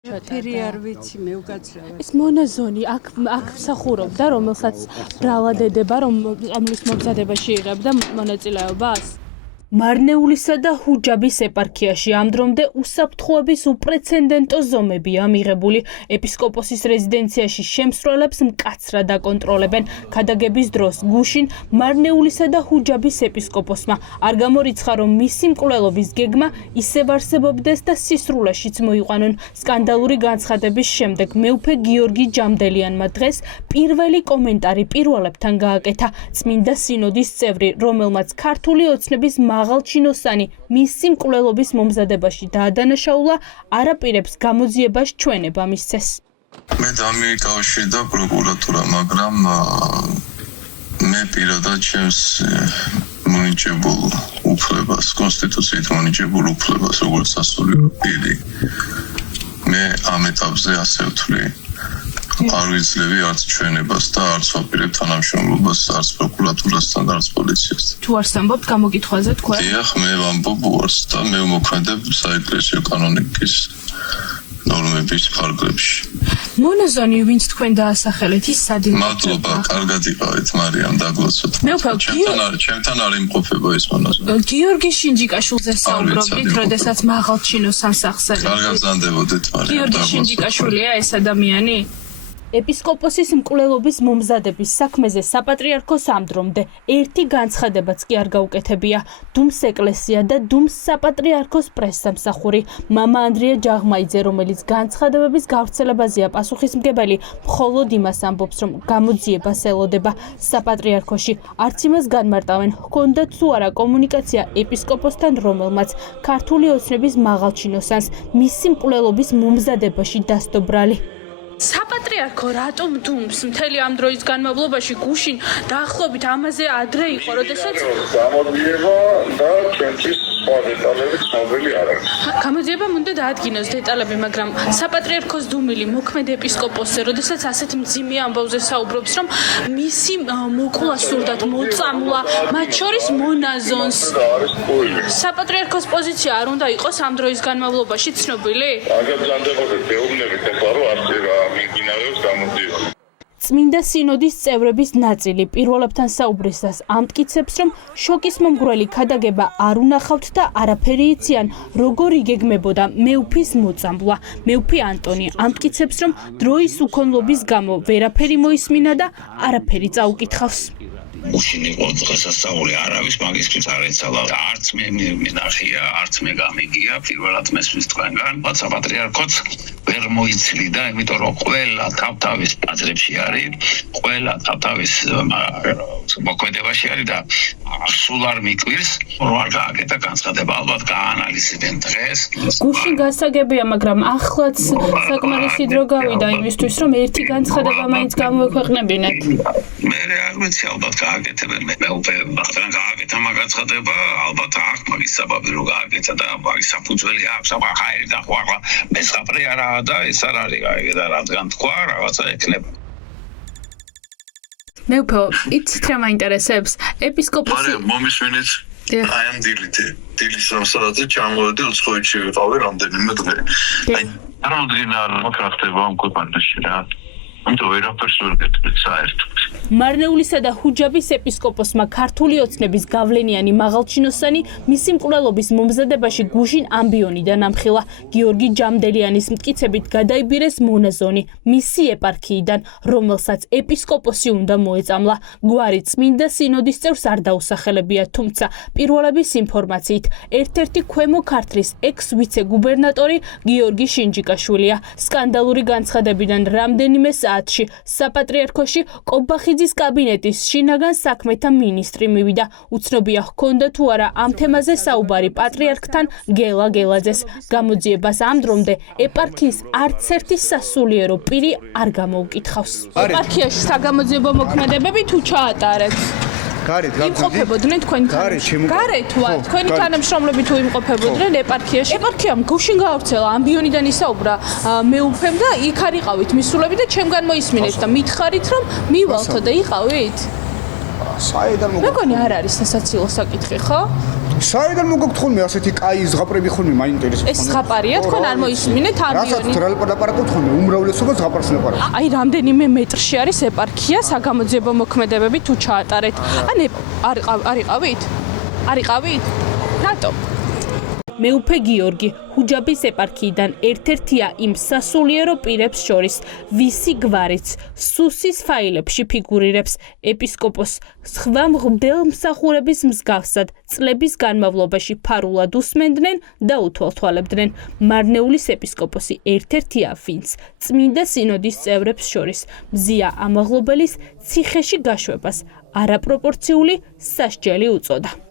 ფერი არ ვიცი მე უკაცრავად. ეს მონაზონი აქ მსახურობდა, რომელსაც ბრალად ედება, რომ ამლის მომზადებაში იღებდა მონაწილეობას. მარნეულისა და ჰუჯაბის ეპარქიაში ამ დრომდე უსაფრთხოების უპრეცედენტო ზომებია მიღებული. ეპისკოპოსის რეზიდენციაში შემსრულებლებს მკაცრად აკონტროლებენ. ქადაგების დროს გუშინ მარნეულისა და ჰუჯაბის ეპისკოპოსმა არ გამორიცხა, რომ მისი მკვლელობის გეგმა ისევ არსებობდეს და სისრულეშიც მოიყვანონ. სკანდალური განცხადების შემდეგ მეუფე გიორგი ჯამდელიანმა დღეს პირველი კომენტარი პირველებთან გააკეთა. წმინდა სინოდის წევრი, რომელმაც ქართული ოცნების მაღალჩინოსანი მისი მკვლელობის მომზადებაში დაადანაშაულა, არაპირებს გამოძიებას ჩვენება მისცეს. მე დამიკავშირდა პროკურატურა, მაგრამ მე პირადად ჩემს მონიჭებულ უფლებას, კონსტიტუციით მონიჭებულ უფლებას, როგორც სასულიერო პირი, მე ამ ეტაპზე ასე ვთვლი. არ ვიძლევი არც ჩვენებას და არც ვაპირებ თანამშრომლობას არც პროკურატურასთან, არც პოლიციასთან. თუ არ სამბობთ გამოკითხვაზე თქვენ? დიახ, მე ვამბობ უარს და მე ვმოქმედებ საეკლესიო კანონიკის ნორმების ფარგლებში. მონაზონი, ვინც თქვენ დაასახელეთ, ის სად იმყოფება? მადლობა, კარგად იყავით, მარიამ, დაგლოცოთ. ჩემთან არ იმყოფება ეს მონაზონი. გიორგი შინჯიკაშვილზე საუბრობდით, როდესაც მაღალჩინოსან სახსენებდით. კარგად ზანდებოდეთ, მარიამ, გიორგი შინჯიკაშვილია ეს ადამიანი? ეპისკოპოსის მკვლელობის მომზადების საქმეზე საპატრიარქოს ამ დრომდე ერთი განცხადებაც კი არ გაუკეთებია. დუმს ეკლესია და დუმს საპატრიარქოს პრესსამსახური მამა ანდრია ჯაღმაიძე, რომელიც განცხადებების გავრცელებაზეა პასუხისმგებელი, მხოლოდ იმას ამბობს, რომ გამოძიებას ელოდება. საპატრიარქოში არც იმას განმარტავენ, ჰქონდათ თუ არა კომუნიკაცია ეპისკოპოსთან, რომელმაც ქართული ოცნების მაღალჩინოსანს მისი მკვლელობის მომზადებაში დასდო ბრალი. საპატრიარქო რატომ დუმს მთელი ამ დროის განმავლობაში გუშინ დაახლოებით ამაზე ადრე იყო, როდესაც გამოძიება და ჩვენთვის სხვა დეტალები ცნობილი არ არის. გამოძიებამ უნდა დაადგინოს დეტალები, მაგრამ საპატრიარქოს დუმილი მოქმედ ეპისკოპოსზე, როდესაც ასეთ მძიმე ამბავზე საუბრობს, რომ მისი მოკლა სურდათ მოწამლა, მათ შორის მონაზონს. საპატრიარქოს პოზიცია არ უნდა იყოს ამ დროის განმავლობაში ცნობილი? აგერ ზანდებოდეთ ეუბნებით ახლა რომ არ მიმდინარეობს გამოძიება. წმინდა სინოდის წევრების ნაწილი პირველებთან საუბრისას ამტკიცებს, რომ შოკის მომგვრელი ქადაგება არ უნახავთ და არაფერი იციან, როგორ იგეგმებოდა მეუფის მოწამვლა. მეუფე ანტონი ამტკიცებს, რომ დროის უქონლობის გამო ვერაფერი მოისმინა და არაფერი წაუკითხავს. გუშინ იყო დღესასწაული, არავის მაგისტრით არ ეცალა და არც მე მინახია, არც მე გამიგია, პირველად მესმის თქვენგან, საპატრიარქოც ვერ მოიცლიდა, იმიტომ რომ ყველა თავთავის პაზრებში არის, ყველა თავთავის მოქმედებაში არის და სულ არ მიკვირს, რომ არ გააკეთა განცხადება, ალბათ გაანალიზებენ დღეს. გუშინ გასაგებია, მაგრამ ახლაც საკმარისი დრო გავიდა იმისთვის, რომ ერთი განცხადება მაინც გამოექვეყნებინეთ. მე არ ვიცი, ალბათ გააკეთებენ, მე უკვე ბახტიან გააკეთა განცხადება, ალბათ აქ მაგის საბაბი რომ გააკეთა და მაგის საფუძველი აქვს, აბა ხაერი და ხო ახლა მესხაპრე არაა და ეს არ არის გაიგე და რადგან თქვა რაღაცა ექნება. მეუფე, იცით რა მაინტერესებს? ეპისკოპოსი მარიამ, მომისმინეთ აი ამ დილის სამსადაზე ჩამოვედი უცხოეთში ვიყავი რამდენიმე დღე. აი რამდენი არ მოხდება ამ ქვეყანაში რა. ამიტომ ვერაფერს ვერ გეტყვით საერთოდ. მარნეულისა და ჰუჯაბის ეპისკოპოსმა ქართული ოცნების გავლენიანი მაღალჩინოსანი მისი მკვლელობის მომზადებაში გუშინ ამბიონიდან ამხილა. გიორგი ჯამდელიანის მტკიცებით გადაიბირეს მონაზონი მისი ეპარქიიდან, რომელსაც ეპისკოპოსი უნდა მოეწამლა. გვარი წმინდა სინოდის წევრს არ დაუსახელებია, თუმცა პირველების ინფორმაციით ერთ-ერთი ქვემო ქართლის ექს-ვიცე-გუბერნატორი გიორგი შინჯიკაშვილია. სკანდალური განცხადებიდან რამდენიმე საათში საპატრიარქოში კობახიძის კაბინეტის შინაგან საქმეთა მინისტრი მივიდა. უცნობია ჰქონდა თუ არა ამ თემაზე საუბარი პატრიარქთან გელა გელაძეს. გამოძიებას ამ დრომდე ეპარქიის არც ერთი სასულიერო პირი არ გამოუკითხავს. ეპარქიაში საგამოძიებო მოქმედებები თუ ჩაატარეთ? გარეთ იმყოფებოდნენ თქვენ გარეთ ვარ თქვენი თანამშრომლები თუ იმყოფებოდნენ ეპარქიაში. ეპარქიამ გუშინ გაავრცელა ამბიონიდან ისაუბრა მეუფემ და იქ არ იყავით მისულები და ჩემგან მოისმინეთ და მითხარით რომ მივალთო და იყავით? საიდან მეგონი არ არის სასაცილო საკითხი, ხო? საიდან მოგაქვთ ხოლმე ასეთი კაი ზღაპრები ხოლმე მაინტერესებს. ეს ზღაპარია თქვენ არ მოისმინეთ რასაც ამბიონი? რა ლაპარაკობთ ხოლმე უმრავლესობა ზღაპარს ლაპარაკობს. აი რამდენიმე მეტრში არის ეპარქია საგამოძიებო მოქმედებები თუ ჩაატარეთ. ან არიყავით? რატო? მეუფე გიორგი ჰუჯაბის ეპარქიიდან ერთ-ერთია იმ სასულიერო პირებს შორის, ვისი გვარიც სუსის ფაილებში ფიგურირებს ეპისკოპოს სხვა მღვდელმსახურების მსგავსად წლების განმავლობაში ფარულად უსმენდნენ და უთვალთვალებდნენ. მარნეულის ეპისკოპოსი ერთ-ერთია, ვინც წმინდა სინოდის წევრებს შორის მზია ამაღლობელის ციხეში გაშვებას არაპროპორციული სასჯელი უწოდა.